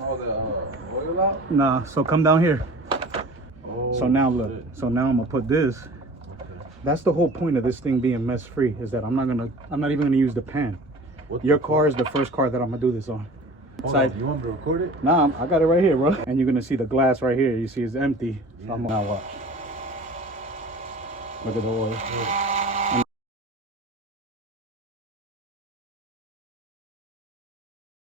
all the oil out? Nah, so come down here. Oh, so now look, shit. so now I'm gonna put this. Okay. That's the whole point of this thing being mess free, is that I'm not even gonna use the pan. Your car is the first car that I'm gonna do this on. Hold on, you want me to record it? Nah, I got it right here, bro. And you're gonna see the glass right here. You see it's empty. So I'm gonna now watch. Look at the oil. Yeah.